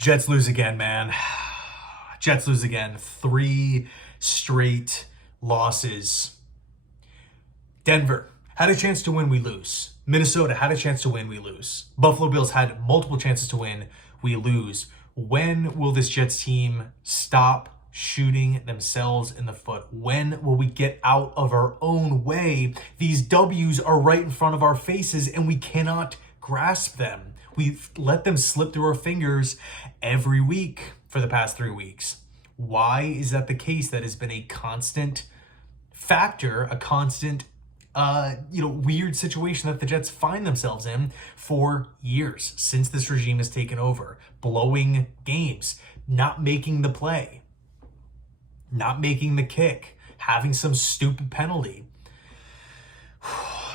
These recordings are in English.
Jets lose again, man. Jets lose again. 3 straight losses. Denver had a chance to win, we lose. Minnesota had a chance to win, we lose. Buffalo Bills had multiple chances to win, we lose. When will this Jets team stop shooting themselves in the foot? When will we get out of our own way? These W's are right in front of our faces and we cannot grasp them. We've let them slip through our fingers every week for the past 3 weeks. Why is that the case? That has been a constant factor, a constant weird situation that the Jets find themselves in for years since this regime has taken over. Blowing games, not making the play, not making the kick, having some stupid penalty,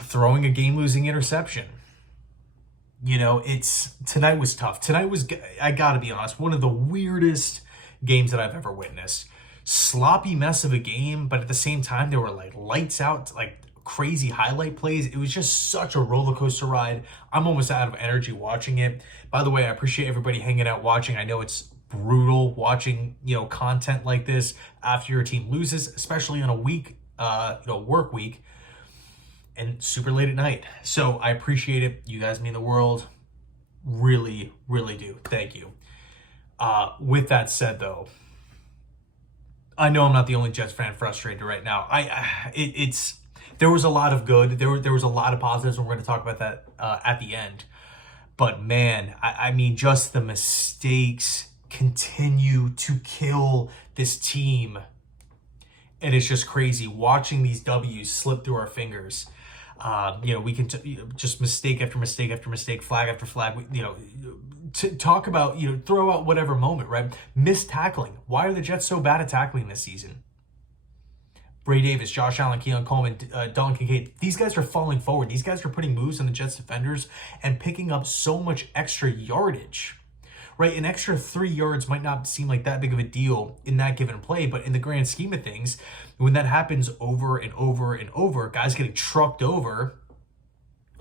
throwing a game-losing interception. Tonight was tough. Tonight was, I gotta be honest, one of the weirdest games that I've ever witnessed. Sloppy mess of a game, but at the same time, there were like lights out, like crazy highlight plays. It was just such a roller coaster ride. I'm almost out of energy watching it. By the way, I appreciate everybody hanging out watching. I know it's brutal watching, content like this after your team loses, especially on a week, work week. And super late at night. So I appreciate it. You guys mean the world. Really, really do. Thank you. With that said, though, I know I'm not the only Jets fan frustrated right now. There was a lot of good. There was a lot of positives, and we're going to talk about that at the end. But man, I mean, just the mistakes continue to kill this team. And it's just crazy watching these W's slip through our fingers. We can just mistake after mistake after mistake, flag after flag, to talk about, throw out whatever moment, right? Missed tackling. Why are the Jets so bad at tackling this season? Bray Davis, Josh Allen, Keon Coleman, Don Kincaid. These guys are falling forward. These guys are putting moves on the Jets defenders and picking up so much extra yardage, right? An extra 3 yards might not seem like that big of a deal in that given play, but in the grand scheme of things, when that happens over and over and over, guys getting trucked over,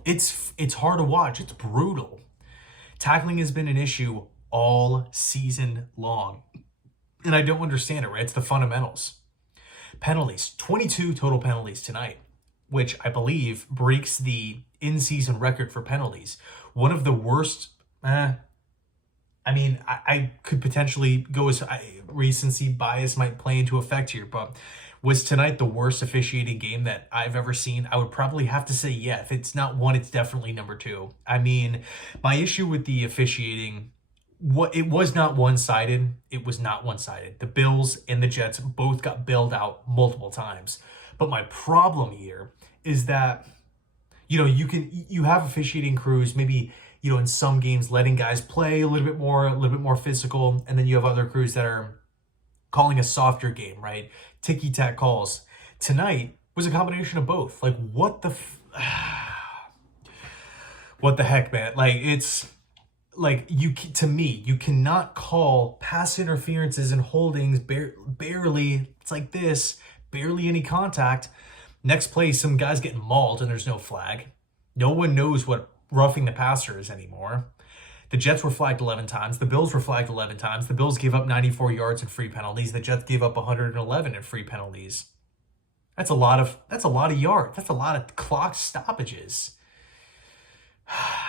it's hard to watch. It's brutal. Tackling has been an issue all season long, and I don't understand it, right? It's the fundamentals. Penalties, 22 total penalties tonight, which I believe breaks the in-season record for penalties. One of the worst, I could potentially go as recency bias might play into effect here, but was tonight the worst officiating game that I've ever seen? I would probably have to say yeah. If it's not one, it's definitely number 2. I mean, my issue with the officiating, it was not one-sided. It was not one-sided. The Bills and the Jets both got bailed out multiple times. But my problem here is that, you have officiating crews, maybe, in some games letting guys play a little bit more physical, and then you have other crews that are calling a softer game, right? Ticky-tack calls. Tonight was a combination of both. Like, what the heck, man? Like, it's like, to me, you cannot call pass interferences and holdings barely. It's like this, barely any contact. Next play, some guy's getting mauled and there's no flag. No one knows what roughing the passer is anymore. The Jets were flagged 11 times. The Bills were flagged 11 times. The Bills gave up 94 yards in free penalties. The Jets gave up 111 in free penalties. That's a lot of yards. That's a lot of clock stoppages.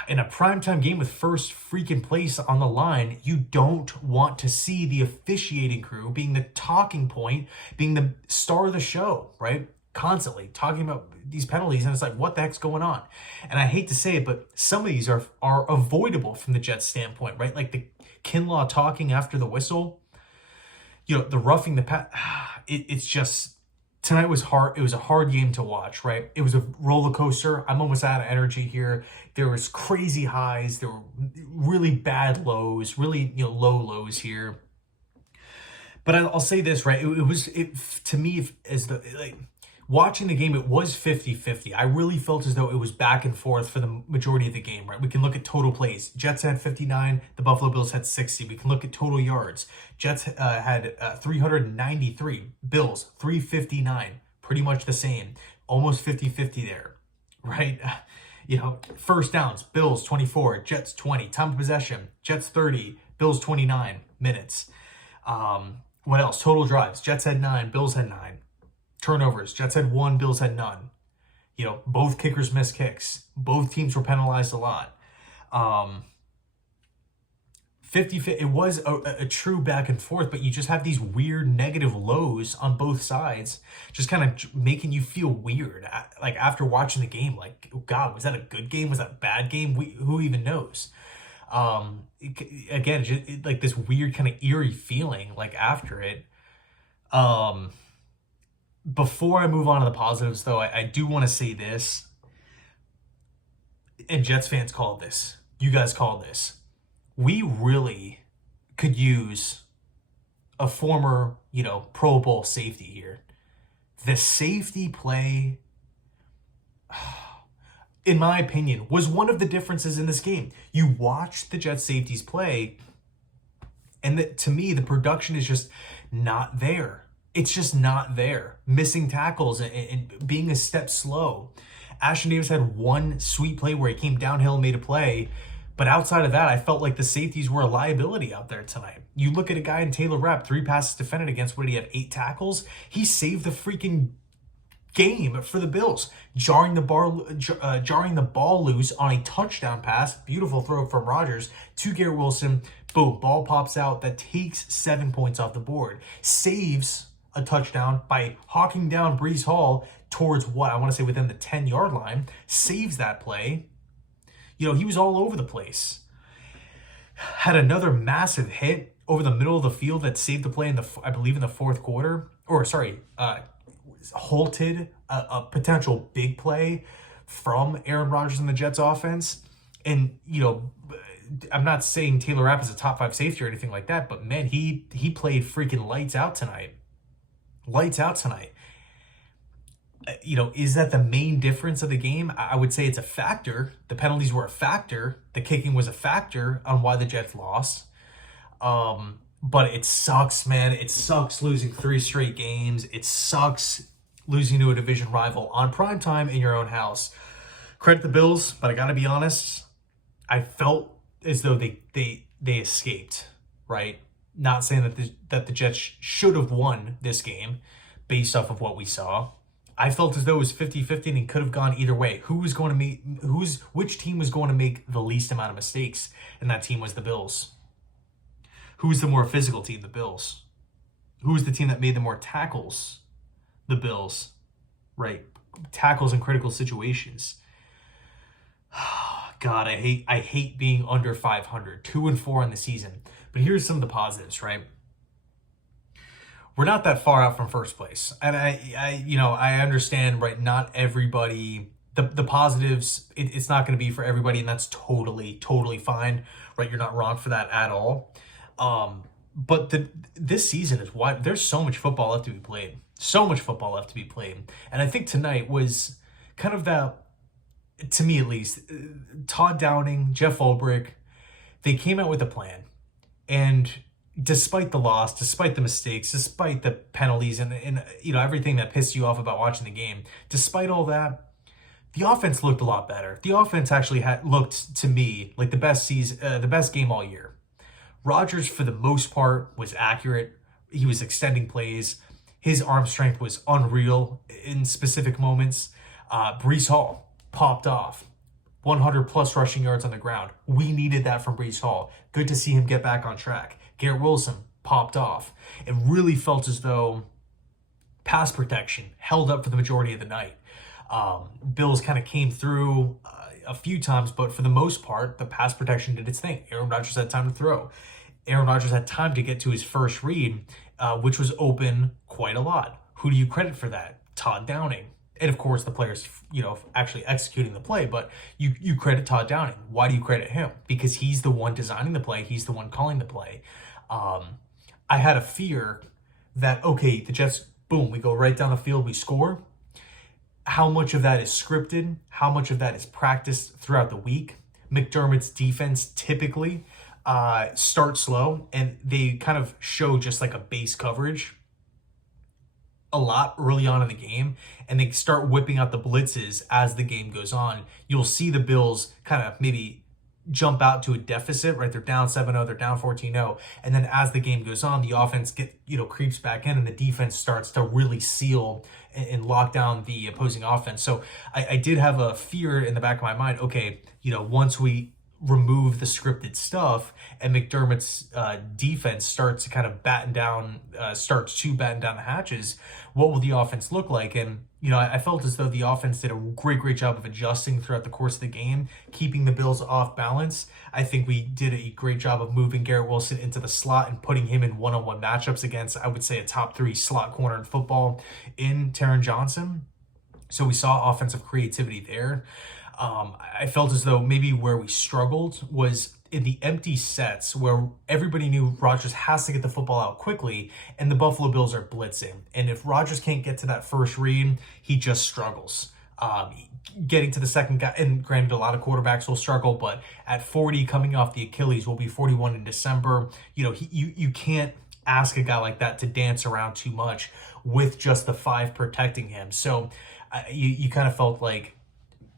In a primetime game with first freaking place on the line, you don't want to see the officiating crew being the talking point, being the star of the show, right? Constantly talking about these penalties, and it's like, what the heck's going on? And I hate to say it, but some of these are avoidable from the Jets standpoint, right? Like the Kinlaw talking after the whistle, the roughing the pass. It's just, tonight was hard. It was a hard game to watch, right? It was a roller coaster. I'm almost out of energy here. There was crazy highs. There were really bad lows, really, low lows here. But I'll say this, right? To me, watching the game, it was 50-50. I really felt as though it was back and forth for the majority of the game, right? We can look at total plays. Jets had 59. The Buffalo Bills had 60. We can look at total yards. Jets had 393. Bills, 359. Pretty much the same. Almost 50-50 there, right? First downs, Bills 24, Jets 20. Time of possession, Jets 30, Bills 29 minutes. What else? Total drives, Jets had 9, Bills had 9. Turnovers, Jets had 1, Bills had none. Both kickers missed kicks. Both teams were penalized a lot. 50, it was a true back and forth, but you just have these weird negative lows on both sides, just kind of making you feel weird. Like after watching the game, like, oh God, was that a good game? Was that a bad game? Who even knows? Again, like this weird kind of eerie feeling like after it. Before I move on to the positives, though, I do want to say this, and Jets fans called this. You guys called this. We really could use a former, Pro Bowl safety here. The safety play, in my opinion, was one of the differences in this game. You watch the Jets safeties play, and to me, the production is just not there. It's just not there. Missing tackles and being a step slow. Ashton Davis had one sweet play where he came downhill and made a play. But outside of that, I felt like the safeties were a liability out there tonight. You look at a guy in Taylor Rapp, 3 passes defended against, what did he have, 8 tackles? He saved the freaking game for the Bills, jarring the ball loose on a touchdown pass. Beautiful throw from Rodgers to Garrett Wilson. Boom, ball pops out. That takes 7 points off the board. Saves a touchdown by hawking down Breece Hall towards what I want to say within the 10-yard line. Saves that play. He was all over the place. Had another massive hit over the middle of the field that saved the play I believe in the fourth quarter. Halted a potential big play from Aaron Rodgers and the Jets offense. And, I'm not saying Taylor Rapp is a top 5 safety or anything like that, but man, he played freaking lights out tonight. Lights out tonight. Is that the main difference of the game? I would say it's a factor. The penalties were a factor. The kicking was a factor on why the Jets lost. But it sucks, man. It sucks losing 3 straight games. It sucks losing to a division rival on primetime in your own house. Credit the Bills, but I got to be honest, I felt as though they escaped, right? Not saying that the Jets should have won this game based off of what we saw. I felt as though it was 50-50 and it could have gone either way. Which team was going to make the least amount of mistakes? And that team was the Bills. Who's the more physical team? The Bills. Who's the team that made the more tackles? The Bills. Right? Tackles in critical situations. God, I hate being under 500. 2-4 on the season. But here's some of the positives, right? We're not that far out from first place. And I understand, right, not everybody, the positives, it's not going to be for everybody, and that's totally fine, right? You're not wrong for that at all. But this season is why there's so much football left to be played. So much football left to be played. And I think tonight was kind of that, to me at least, Todd Downing, Jeff Ulbrich, they came out with a plan. And despite the loss, despite the mistakes, despite the penalties and everything that pissed you off about watching the game, despite all that, the offense looked a lot better. The offense actually looked to me like the best game all year. Rodgers, for the most part, was accurate. He was extending plays. His arm strength was unreal in specific moments. Breece Hall popped off. 100 plus rushing yards on the ground. We needed that from Breece Hall. Good to see him get back on track. Garrett Wilson popped off. It really felt as though pass protection held up for the majority of the night. Bills kind of came through a few times, but for the most part, the pass protection did its thing. Aaron Rodgers had time to throw. Aaron Rodgers had time to get to his first read, which was open quite a lot. Who do you credit for that? Todd Downing. And of course, the players, actually executing the play, but you credit Todd Downing. Why do you credit him? Because he's the one designing the play. He's the one calling the play. I had a fear that, okay, the Jets, boom, we go right down the field, we score. How much of that is scripted? How much of that is practiced throughout the week? McDermott's defense typically starts slow, and they kind of show just like a base coverage a lot early on in the game, and they start whipping out the blitzes as the game goes on, you'll see the Bills kind of maybe jump out to a deficit, right? They're down 7-0, they're down 14-0. And then as the game goes on, the offense creeps back in, and the defense starts to really seal and lock down the opposing offense. So I did have a fear in the back of my mind, okay, once we remove the scripted stuff and McDermott's defense starts to batten down the hatches, what will the offense look like? And I felt as though the offense did a great job of adjusting throughout the course of the game, keeping the Bills off balance. I think we did a great job of moving Garrett Wilson into the slot and putting him in one-on-one matchups against, I would say, a top 3 slot corner in football in Taron Johnson. So we saw offensive creativity there. I felt as though maybe where we struggled was in the empty sets where everybody knew Rodgers has to get the football out quickly, and the Buffalo Bills are blitzing. And if Rodgers can't get to that first read, he just struggles. Getting to the second guy, and granted, a lot of quarterbacks will struggle, but at 40 coming off the Achilles, will be 41 in December. You can't ask a guy like that to dance around too much with just the 5 protecting him. So you kind of felt like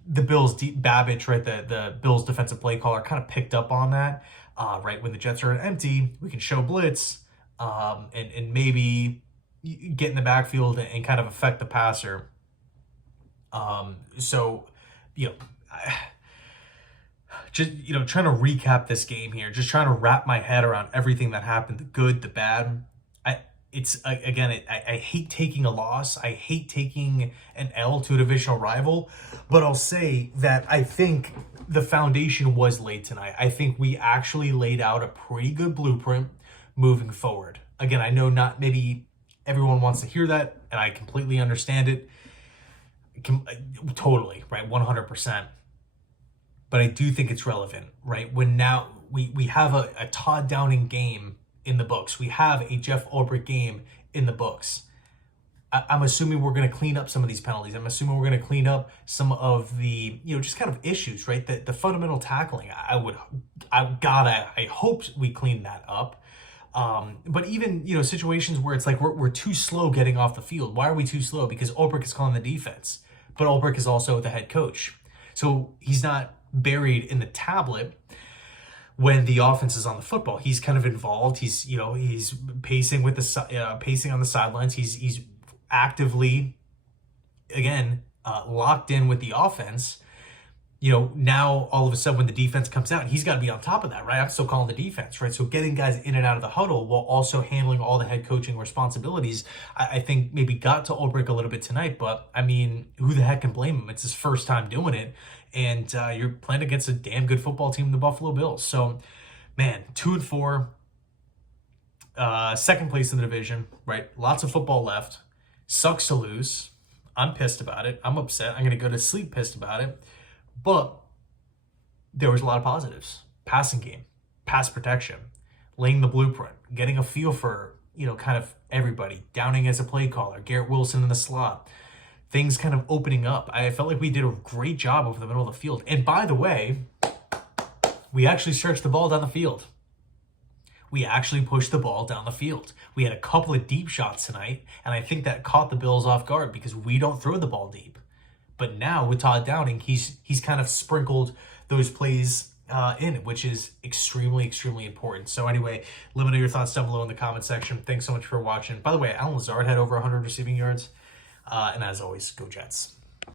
the Bills, Babbage, right, the Bills defensive play caller kind of picked up on that, right? When the Jets are empty, we can show blitz and maybe get in the backfield and kind of affect the passer. Just, trying to recap this game here, just trying to wrap my head around everything that happened, the good, the bad. I hate taking a loss. I hate taking an L to a divisional rival, but I'll say that I think the foundation was laid tonight. I think we actually laid out a pretty good blueprint moving forward. Again, I know not maybe everyone wants to hear that, and I completely understand it. Totally, right, 100%. But I do think it's relevant, right? When now we have a Todd Downing game in the books. We have a Jeff Ulbrich game in the books. I'm assuming we're going to clean up some of these penalties. I'm assuming we're going to clean up some of the, just kind of issues, right? The fundamental tackling. I hope we clean that up. But even, situations where it's like we're too slow getting off the field. Why are we too slow? Because Ulbrich is calling the defense. But Ulbrich is also the head coach. So he's not buried in the tablet when the offense is on the football. He's kind of involved. He's pacing with pacing on the sidelines. He's actively, again, locked in with the offense. Now all of a sudden when the defense comes out, he's got to be on top of that, right? I'm still calling the defense, right? So getting guys in and out of the huddle while also handling all the head coaching responsibilities, I think maybe got to Ulbrich a little bit tonight, but I mean, who the heck can blame him? It's his first time doing it, and you're playing against a damn good football team, the Buffalo Bills. So, man, 2-4, second place in the division, right? Lots of football left. Sucks to lose. I'm pissed about it. I'm upset. I'm going to go to sleep pissed about it. But there was a lot of positives. Passing game, pass protection, laying the blueprint, getting a feel for, kind of everybody. Downing as a play caller, Garrett Wilson in the slot. Things kind of opening up. I felt like we did a great job over the middle of the field. And by the way, we actually stretched the ball down the field. We actually pushed the ball down the field. We had a couple of deep shots tonight, and I think that caught the Bills off guard because we don't throw the ball deep. But now with Todd Downing, he's kind of sprinkled those plays in, which is extremely important. So anyway, let me know your thoughts down below in the comment section. Thanks so much for watching. By the way, Alan Lazard had over 100 receiving yards. And as always, go Jets.